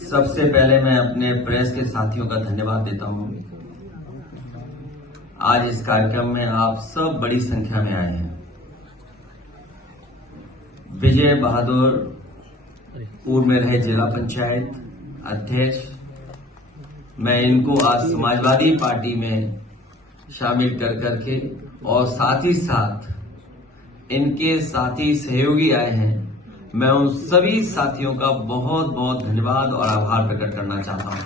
सबसे पहले मैं अपने प्रेस के साथियों का धन्यवाद देता हूं। आज इस कार्यक्रम में आप सब बड़ी संख्या में आए हैं। विजय बहादुर पूर्व में रहे जिला पंचायत अध्यक्ष, मैं इनको आज समाजवादी पार्टी में शामिल कर करके और साथ ही साथ इनके साथी सहयोगी आए हैं, मैं उन सभी साथियों का बहुत बहुत धन्यवाद और आभार प्रकट करना चाहता हूं।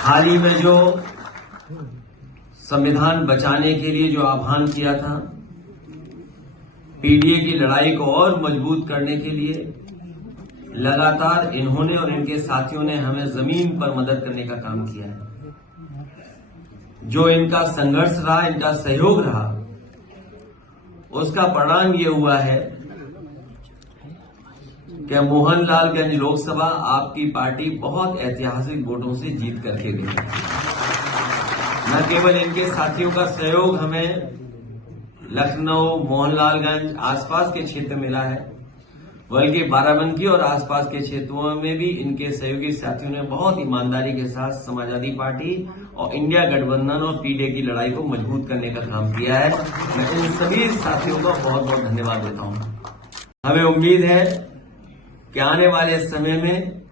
हाल ही में जो संविधान बचाने के लिए जो आह्वान किया था, पीडीए की लड़ाई को और मजबूत करने के लिए लगातार इन्होंने और इनके साथियों ने हमें जमीन पर मदद करने का काम किया है। जो इनका संघर्ष रहा, इनका सहयोग रहा, उसका परिणाम ये हुआ है कि मोहनलालगंज लोकसभा आपकी पार्टी बहुत ऐतिहासिक वोटों से जीत करके गई। न केवल इनके साथियों का सहयोग हमें लखनऊ, मोहनलालगंज आसपास के क्षेत्र मिला है, बल्कि बाराबंकी और आसपास के क्षेत्रों में भी इनके सहयोगी साथियों ने बहुत ईमानदारी के साथ समाजवादी पार्टी और इंडिया गठबंधन और पीडीए की लड़ाई को मजबूत करने का काम किया है। मैं इन सभी साथियों का बहुत बहुत धन्यवाद देता हूं। हमें उम्मीद है कि आने वाले समय में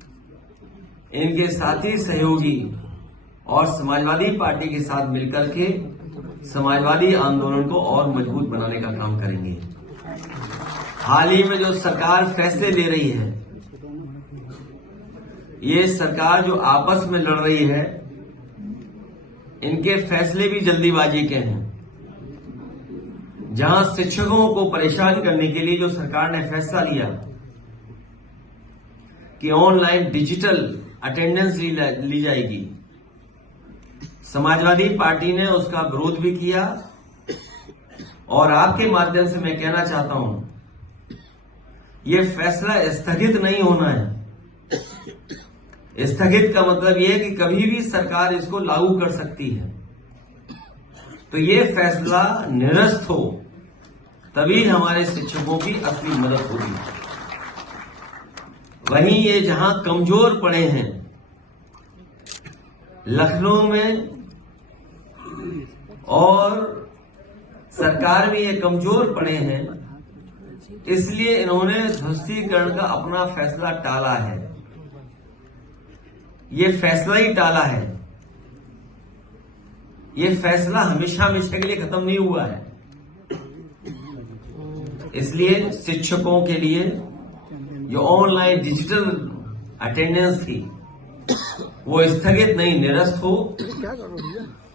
इनके साथी सहयोगी और समाजवादी पार्टी के साथ मिलकर के समाजवादी आंदोलन को और मजबूत बनाने का काम करेंगे। हाल ही में जो सरकार फैसले ले रही है, ये सरकार जो आपस में लड़ रही है, इनके फैसले भी जल्दीबाजी के हैं। जहां शिक्षकों को परेशान करने के लिए जो सरकार ने फैसला लिया कि ऑनलाइन डिजिटल अटेंडेंस ली जाएगी, समाजवादी पार्टी ने उसका विरोध भी किया। और आपके माध्यम से मैं कहना चाहता हूं, ये फैसला स्थगित नहीं होना है। स्थगित का मतलब यह है कि कभी भी सरकार इसको लागू कर सकती है। तो ये फैसला निरस्त हो, तभी हमारे शिक्षकों की असली मदद होगी। वहीं ये जहां कमजोर पड़े हैं, लखनऊ में और सरकार में ये कमजोर पड़े हैं, इसलिए इन्होंने ध्वस्तीकरण का अपना फैसला टाला है। ये फैसला ही टाला है। ये फैसला हमेशा हमेशा के लिए खत्म नहीं हुआ है। इसलिए शिक्षकों के लिए जो ऑनलाइन डिजिटल अटेंडेंस थी, वो स्थगित नहीं, निरस्त हो।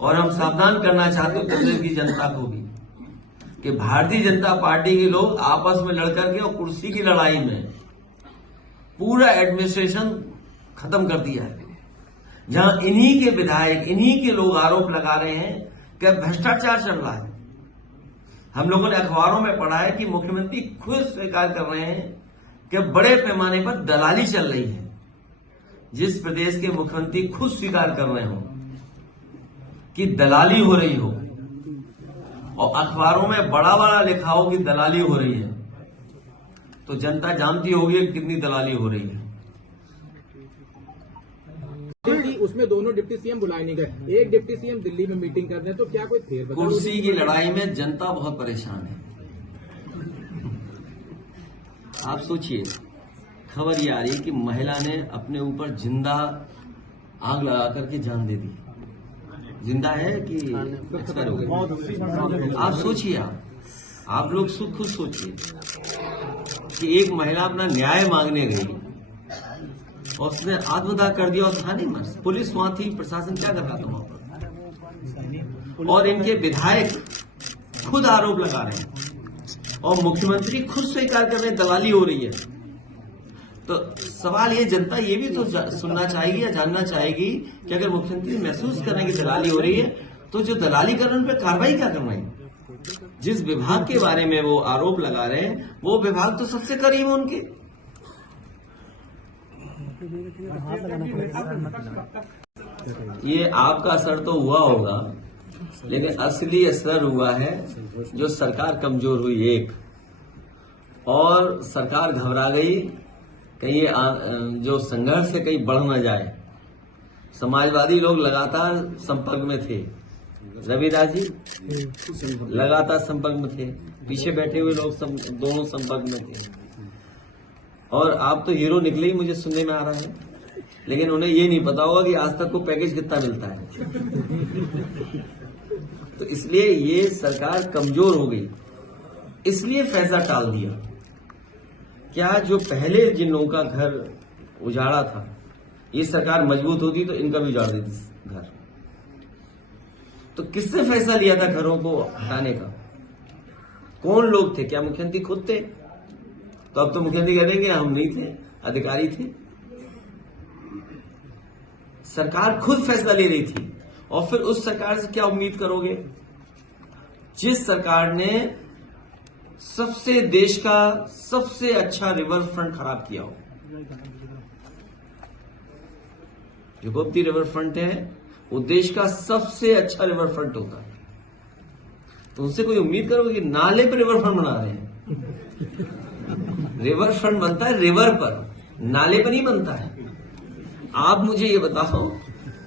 और हम सावधान करना चाहते हैं प्रदेश की जनता को भी कि भारतीय जनता पार्टी के लोग आपस में लड़कर के और कुर्सी की लड़ाई में पूरा एडमिनिस्ट्रेशन खत्म कर दिया है। जहां इन्हीं के विधायक, इन्हीं के लोग आरोप लगा रहे हैं कि भ्रष्टाचार चल रहा है। हम लोगों ने अखबारों में पढ़ा है कि मुख्यमंत्री खुद स्वीकार कर रहे हैं कि बड़े पैमाने पर दलाली चल रही है। जिस प्रदेश के मुख्यमंत्री खुद स्वीकार कर रहे हो कि दलाली हो रही हो और अखबारों में बड़ा बड़ा लिखा हो कि दलाली हो रही है, तो जनता जानती होगी कि कितनी दलाली हो रही है। उसमें दोनों डिप्टी सीएम बुलाए नहीं गए, एक डिप्टी सीएम दिल्ली में मीटिंग कर रहे हैं, तो क्या कोई फेरबदल? कुर्सी की लड़ाई में जनता बहुत परेशान है। आप सोचिए, खबर ये आ रही है कि महिला ने अपने ऊपर जिंदा आग लगा करके जान दे दी। जिंदा है कि एक्सपायर हो गई? आप सोचिए, आप लोग खुद सोचिए कि एक महिला अपना न्याय मांगने गई और उसने आत्मदाह कर दिया और था नहीं, बस पुलिस वहां थी, प्रशासन क्या कर रहा था वहां पर? और इनके विधायक खुद आरोप लगा रहे हैं और मुख्यमंत्री खुद स्वीकार कर रहे हैं दलाली हो रही है। तो सवाल ये, जनता ये भी तो सुनना चाहिए या जानना चाहेगी कि अगर मुख्यमंत्री महसूस कर रहे हैं कि दलाली हो रही है, तो जो दलाली कर रहे हैं उन पर कार्रवाई क्या करना है? जिस विभाग के बारे में वो आरोप लगा रहे हैं, वो विभाग तो सबसे करीब है उनके। ये आपका असर तो हुआ होगा, लेकिन असली असर हुआ है जो सरकार कमजोर हुई। एक और सरकार घबरा गई कहीं ये जो संघर्ष है कहीं बढ़ न जाए। समाजवादी लोग लगातार संपर्क में थे, रविदास जी लगातार संपर्क में थे, पीछे बैठे हुए लोग दोनों संपर्क में थे। और आप तो हीरो निकले ही मुझे सुनने में आ रहा है, लेकिन उन्हें ये नहीं पता होगा कि आज तक को पैकेज कितना मिलता है। तो इसलिए ये सरकार कमजोर हो गई, इसलिए फैसला टाल दिया। क्या जो पहले जिन लोगों का घर उजाड़ा था, ये सरकार मजबूत होती तो इनका भी उजाड़ देती घर। तो किसने फैसला लिया था घरों को हटाने का? कौन लोग थे? क्या मुख्यमंत्री खुद थे? तो अब तो मुख्यमंत्री कह देंगे हम नहीं थे, अधिकारी थे। सरकार खुद फैसला ले रही थी, और फिर उस सरकार से क्या उम्मीद करोगे जिस सरकार ने सबसे देश का सबसे अच्छा रिवर फ्रंट खराब किया हो। जो गोमती रिवर फ्रंट है वो देश का सबसे अच्छा रिवर फ्रंट होता है, तो उनसे कोई उम्मीद करोगे कि नाले पर रिवर फ्रंट बना रहे हैं? रिवर फ्रंट बनता है रिवर पर, नाले पर नहीं बनता है। आप मुझे ये बताओ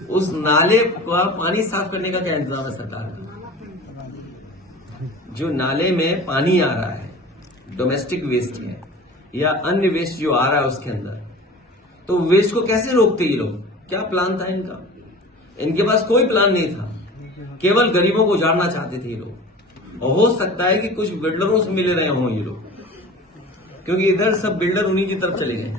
उस नाले का पानी साफ करने का क्या इंतजाम है सरकार का? जो नाले में पानी आ रहा है, डोमेस्टिक वेस्ट है या अन्य वेस्ट जो आ रहा है उसके अंदर, तो वेस्ट को कैसे रोकते ये लोग? क्या प्लान था इनका? इनके पास कोई प्लान नहीं था, केवल गरीबों को उजाड़ना चाहते थे ये लोग। और हो सकता है कि कुछ बिल्डरों से मिल रहे हों ये लोग, क्योंकि इधर सब बिल्डर उन्हीं की तरफ चले गए।